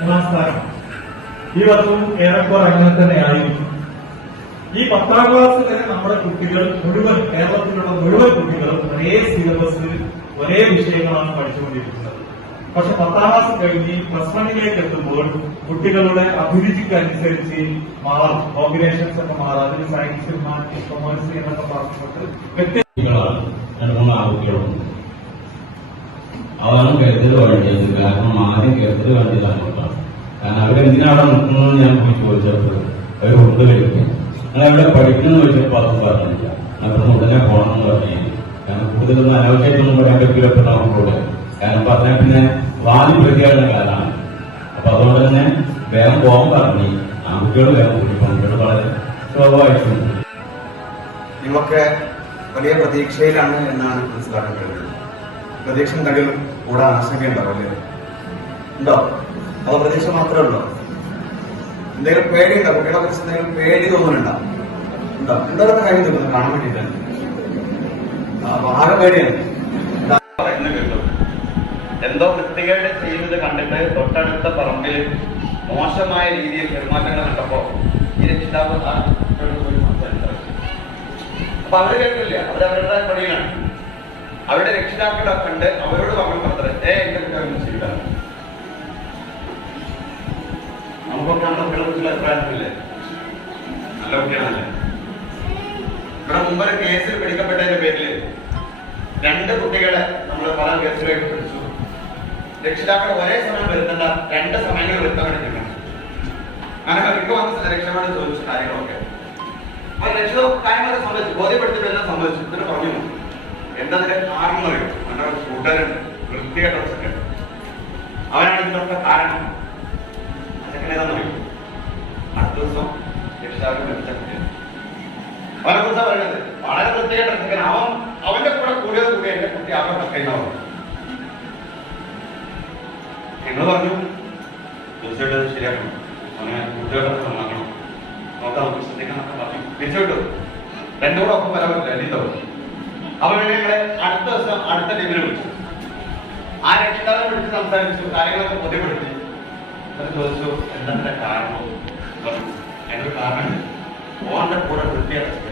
സ്ഥാനം ഈ വർഷവും ഏറെക്കുറെ അങ്ങനെ തന്നെയായിരുന്നു ഈ പത്താം ക്ലാസ് തന്നെ നമ്മുടെ കുട്ടികൾ മുഴുവൻ കേരളത്തിലുള്ള മുഴുവൻ കുട്ടികളും ഒരേ സിലബസിൽ ഒരേ വിഷയങ്ങളാണ് പഠിച്ചുകൊണ്ടിരിക്കുന്നത്. പക്ഷെ പത്താം ക്ലാസ് കഴിഞ്ഞ് പ്ലസ് വണ്ണിലേക്ക് എത്തുമ്പോൾ കുട്ടികളുടെ അഭിരുചിക്ക് അനുസരിച്ച് മാറും. കോമ്പിനേഷൻസ് ഒക്കെ മാറും. അതിന് സയൻസ് മാറ്റി കൊമേഴ്സ് എന്നൊക്കെ പറഞ്ഞിട്ട് വ്യക്തികളാണ് രണ്ട് മൂന്ന് അതാണ് കരുതൽ വേണ്ടത് കാരണം ആദ്യം കരുതൽ വേണ്ടത് അങ്ങോട്ടാണ് കാരണം അവരെന്തിനാണ് നിൽക്കുന്നതെന്ന് ഞാൻ പോയി ചോദിച്ചപ്പോൾ അവർ ഉണ്ട് കഴിക്കും നിങ്ങൾ അവിടെ പഠിക്കുന്നു ചോദിച്ചപ്പോൾ അതും പറഞ്ഞില്ല. അപ്പം ഉടനെ പോകണം എന്ന് പറഞ്ഞു കാരണം കൂടുതലൊന്നും അനാവശ്യമായിട്ടൊന്നും പറയാൻ പറ്റില്ല ഇപ്പം നമുക്കൂടെ കാരണം പറഞ്ഞാൽ പിന്നെ വാദി പ്രതിയാണ് കാലമാണ് അപ്പൊ അതുകൊണ്ട് തന്നെ വേഗം പോകാൻ പറഞ്ഞു. ആൺകുട്ടികൾ വേഗം കൂടി പെൺകുട്ടികൾ വളരെ സ്വാഭാവികം നിങ്ങളൊക്കെ വലിയ പ്രതീക്ഷയിലാണ് എന്നാണ് മനസ്സിലാക്കാൻ പ്രതീക്ഷ ഉണ്ടെങ്കിലും കൂടെ ആശങ്കയുണ്ടാവും അല്ലേ ഉണ്ടോ? അത് പ്രതീക്ഷ മാത്രമേ ഉള്ളൂ? എന്തെങ്കിലും പേടിയുണ്ടോ കുട്ടികളെ കുറിച്ച് എന്തെങ്കിലും പേടി തോന്നുന്നുണ്ടോ? ഉണ്ടോ? എന്തൊക്കെ കാര്യം തോന്നുന്നു കാണാൻ വേണ്ടിയിട്ടാണ് ആകെ പേടിയാണ്. എന്തോ വൃത്തികേട് ചെയ്യുന്നത് കണ്ടിട്ട് തൊട്ടടുത്ത പറമ്പിൽ മോശമായ രീതിയിൽ പെരുമാറ്റങ്ങൾ കണ്ടപ്പോ ഈ രക്ഷിതാവ്. അപ്പൊ അവർ കേട്ടില്ല അവരവരുടെ പണിയിലാണ് അവരുടെ രക്ഷിതാക്കളെ കണ്ട് അവരോട് പറഞ്ഞു പറഞ്ഞത് ഏ കുട്ടികളൊന്നും ചെയ്യില്ല നമുക്കൊക്കെ അഭിപ്രായമില്ലേ നല്ല കുട്ടിയാണല്ലേ ഇവിടെ മുമ്പൊരു കേസിൽ പിടിക്കപ്പെട്ടതിന്റെ പേരിൽ രണ്ട് കുട്ടികളെ നമ്മൾ പല കേസിലേക്ക് പിടിച്ചു. രക്ഷിതാക്കൾ ഒരേ സമയം വരുത്തേണ്ട രണ്ട് സമയങ്ങൾ വരുത്താൻ വേണ്ടിയിട്ടുണ്ട് അങ്ങനെ അവർക്ക് വന്ന രക്ഷപ്പെടാൻ ചോദിച്ചു കാര്യങ്ങളൊക്കെ. അപ്പൊ രക്ഷിതാവ് കാര്യങ്ങളൊക്കെ സംബന്ധിച്ചു ബോധ്യപ്പെടുത്തിയതെല്ലാം സംബന്ധിച്ചു എന്നിട്ട് പറഞ്ഞു എന്താ അതിന്റെ കാരണം അറിയോ നമ്മുടെ കൂട്ടുകാരുണ്ട് വൃത്തികെട്ട ചെക്കൻ അവനാണ് ഇതിനൊക്കെ കാരണം. ചെക്കൻ ഏതാണെന്ന് അറിയോ? അടുത്ത ദിവസം അവനെ പറയുന്നത് വളരെ വൃത്തികെട്ട ചെക്കൻ അവൻ അവന്റെ കൂടെ കൂടിയത് കൂടി എന്റെ കുട്ടി അവരുടെ ഞങ്ങൾ പറഞ്ഞു തീർച്ചയായിട്ടും ശരിയാക്കണം. അവനെ കൂട്ടുകാരൊക്കെ നന്നാക്കണം. നോക്കാം നമുക്ക് ശ്രദ്ധിക്കാന്നൊക്കെ പറഞ്ഞു. തിരിച്ചുവിട്ടു രണ്ടും കൂടെ ഒപ്പം വരാൻ പറ്റില്ല. എന്തോ? അവൻ ഞങ്ങളെ അടുത്ത ദിവസം അടുത്ത ടീമിനെ വിളിച്ചു. ആ രക്ഷിതാവിനെ വിളിച്ച് സംസാരിച്ചു കാര്യങ്ങളൊക്കെ ബോധ്യപ്പെടുത്തി. എന്നിട്ട് ചോദിച്ചു എന്താ ഇതിന്റെ കാരണം. അതിനൊരു കാരണമുണ്ട്. ഓന്റെ കൂടെ വൃത്തിയാണ്